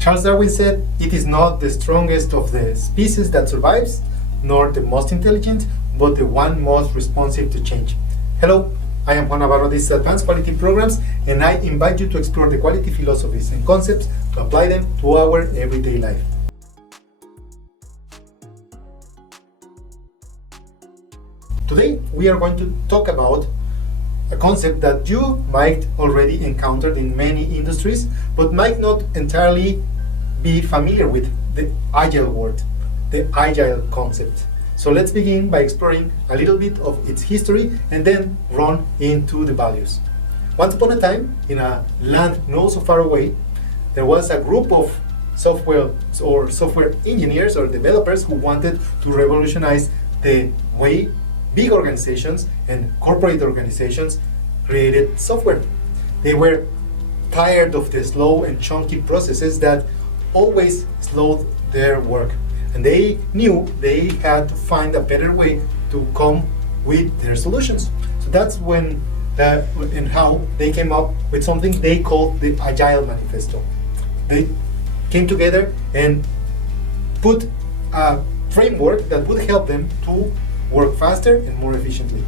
Charles Darwin said, "It is not the strongest of the species that survives, nor the most intelligent, but the one most responsive to change." Hello, I am Juan Navarro. This is Advanced Quality Programs, and I invite you to explore the quality philosophies and concepts to apply them to our everyday life. Today, we are going to talk about a concept that you might already encountered in many industries, but might not entirely be familiar with: the Agile word, the Agile concept. So let's begin by exploring a little bit of its history and then run into the values. Once upon a time, in a land not so far away, there was a group of software engineers or developers who wanted to revolutionize the way big organizations and corporate organizations created software. They were tired of the slow and chunky processes that always slowed their work. And they knew they had to find a better way to come with their solutions. So that's when and how they came up with something they called the Agile Manifesto. They came together and put a framework that would help them to work faster and more efficiently.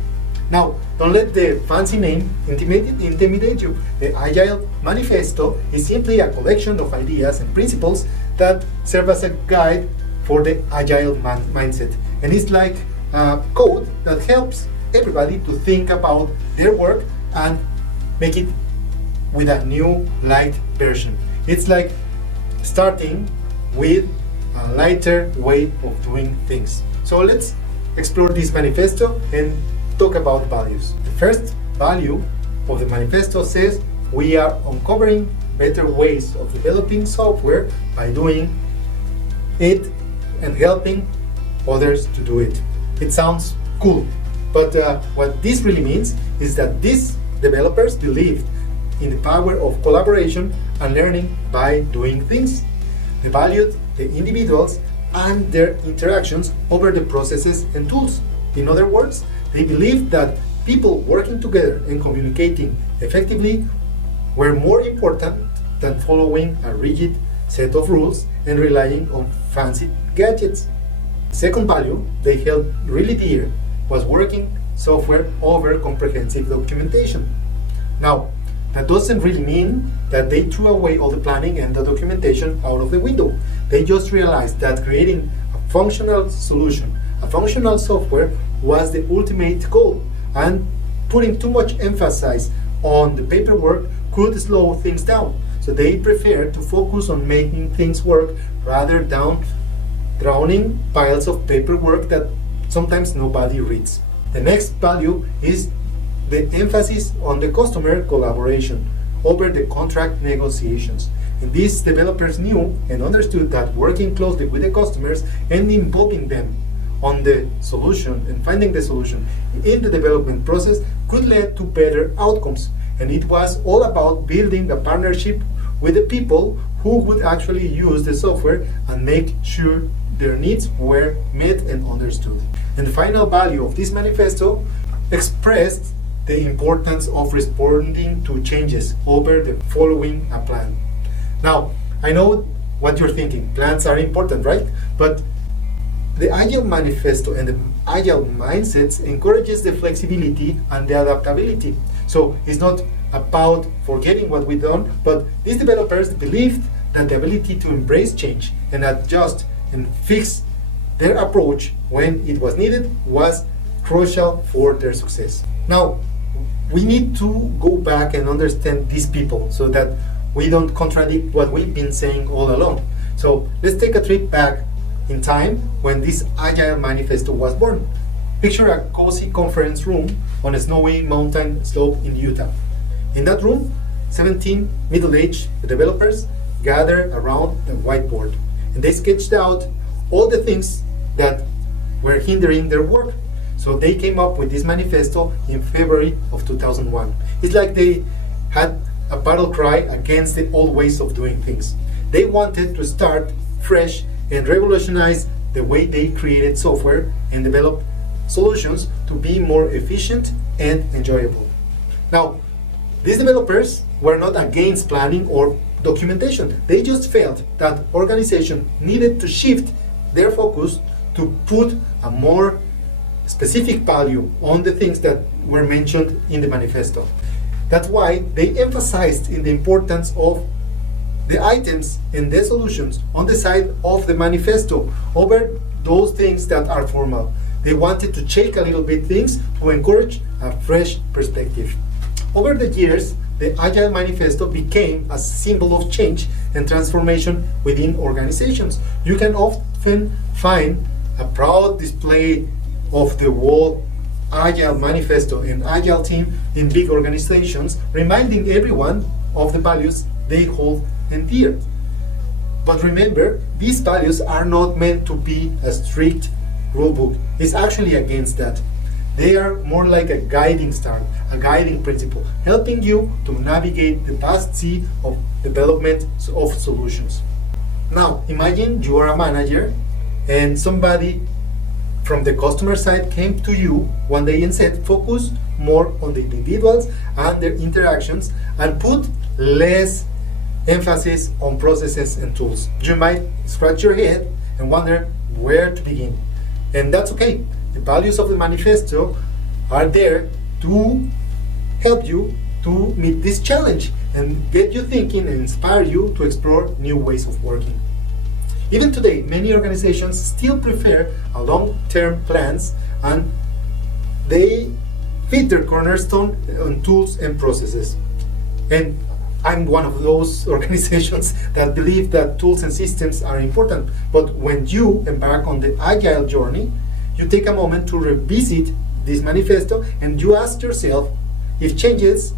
Now, don't let the fancy name intimidate you. The Agile Manifesto is simply a collection of ideas and principles that serve as a guide for the Agile mindset. And it's like a code that helps everybody to think about their work and make it with a new light version. It's like starting with a lighter way of doing things. So let's explore this manifesto and talk about values. The first value of the manifesto says we are uncovering better ways of developing software by doing it and helping others to do it. It sounds cool, but what this really means is that these developers believed in the power of collaboration and learning by doing things. They valued the individuals and their interactions over the processes and tools. In other words, they believed that people working together and communicating effectively were more important than following a rigid set of rules and relying on fancy gadgets. Second value they held really dear was working software over comprehensive documentation. Now, that doesn't really mean that they threw away all the planning and the documentation out of the window. They just realized that creating a functional solution, a functional software, was the ultimate goal, and putting too much emphasis on the paperwork could slow things down. So they preferred to focus on making things work rather than drowning piles of paperwork that sometimes nobody reads. The next value is the emphasis on the customer collaboration over the contract negotiations. And these developers knew and understood that working closely with the customers and involving them on the solution and finding the solution in the development process could lead to better outcomes. And it was all about building a partnership with the people who would actually use the software and make sure their needs were met and understood. And the final value of this manifesto expressed the importance of responding to changes over the following a plan. Now, I know what you're thinking. Plans are important, right? But the Agile Manifesto and the Agile mindsets encourages the flexibility and the adaptability. So it's not about forgetting what we've done, but these developers believed that the ability to embrace change and adjust and fix their approach when it was needed was crucial for their success. Now, we need to go back and understand these people so that we don't contradict what we've been saying all along. So let's take a trip back in time when this Agile Manifesto was born. Picture a cozy conference room on a snowy mountain slope in Utah. In that room, 17 middle-aged developers gathered around the whiteboard, and they sketched out all the things that were hindering their work. So they came up with this manifesto in February of 2001. It's like they had a battle cry against the old ways of doing things. They wanted to start fresh and revolutionize the way they created software and developed solutions to be more efficient and enjoyable. Now, these developers were not against planning or documentation. They just felt that organization needed to shift their focus to put a more specific value on the things that were mentioned in the manifesto. That's why they emphasized in the importance of the items and the solutions on the side of the manifesto over those things that are formal. They wanted to shake a little bit things to encourage a fresh perspective. Over the years, the Agile Manifesto became a symbol of change and transformation within organizations. You can often find a proud display of the whole Agile Manifesto and Agile team in big organizations, reminding everyone of the values they hold and dear. But remember, these values are not meant to be a strict rule book. It's actually against that. They are more like a guiding star, a guiding principle, helping you to navigate the vast sea of development of solutions. Now, imagine you are a manager and somebody from the customer side came to you one day and said, focus more on the individuals and their interactions and put less emphasis on processes and tools. You might scratch your head and wonder where to begin. And that's okay. The values of the manifesto are there to help you to meet this challenge and get you thinking and inspire you to explore new ways of working. Even today, many organizations still prefer a long-term plans and they fit their cornerstone on tools and processes. And I'm one of those organizations that believe that tools and systems are important. But when you embark on the Agile journey, you take a moment to revisit this manifesto and you ask yourself if changes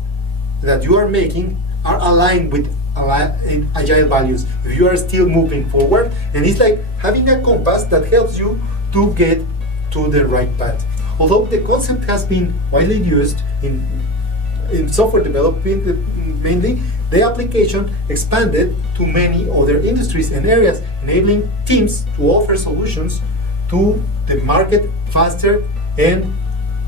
that you are making are aligned with Agile values, if you are still moving forward. And it's like having a compass that helps you to get to the right path. Although the concept has been widely used in software development mainly, the application expanded to many other industries and areas, enabling teams to offer solutions to the market faster and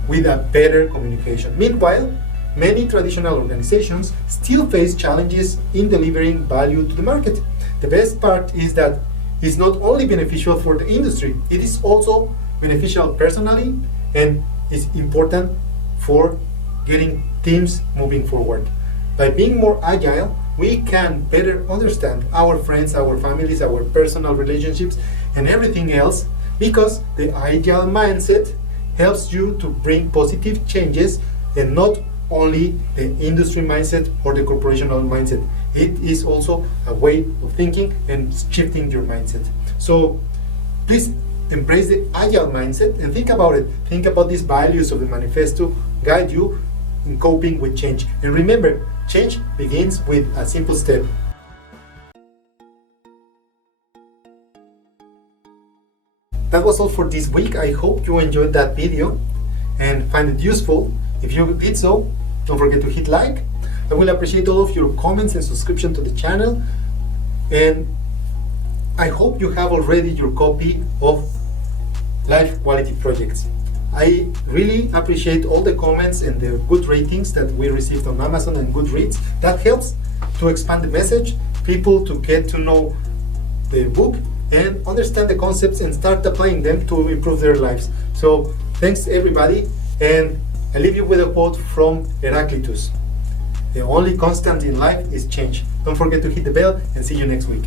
with a better communication. Meanwhile, many traditional organizations still face challenges in delivering value to the market. The best part is that it's not only beneficial for the industry, it is also beneficial personally and is important for getting teams moving forward. By being more agile, we can better understand our friends, our families, our personal relationships, and everything else, because the agile mindset helps you to bring positive changes and not only the industry mindset or the corporational mindset. It is also a way of thinking and shifting your mindset. So please embrace the agile mindset and think about it. Think about these values of the manifesto guide you in coping with change. And remember, change begins with a simple step. That was all for this week. I hope you enjoyed that video and find it useful. If you did so, don't forget to hit like. I will appreciate all of your comments and subscription to the channel. And I hope you have already your copy of Life Quality Projects. I really appreciate all the comments and the good ratings that we received on Amazon and Goodreads. That helps to expand the message, people to get to know the book and understand the concepts and start applying them to improve their lives. So thanks everybody, and I leave you with a quote from Heraclitus. The only constant in life is change. Don't forget to hit the bell and see you next week.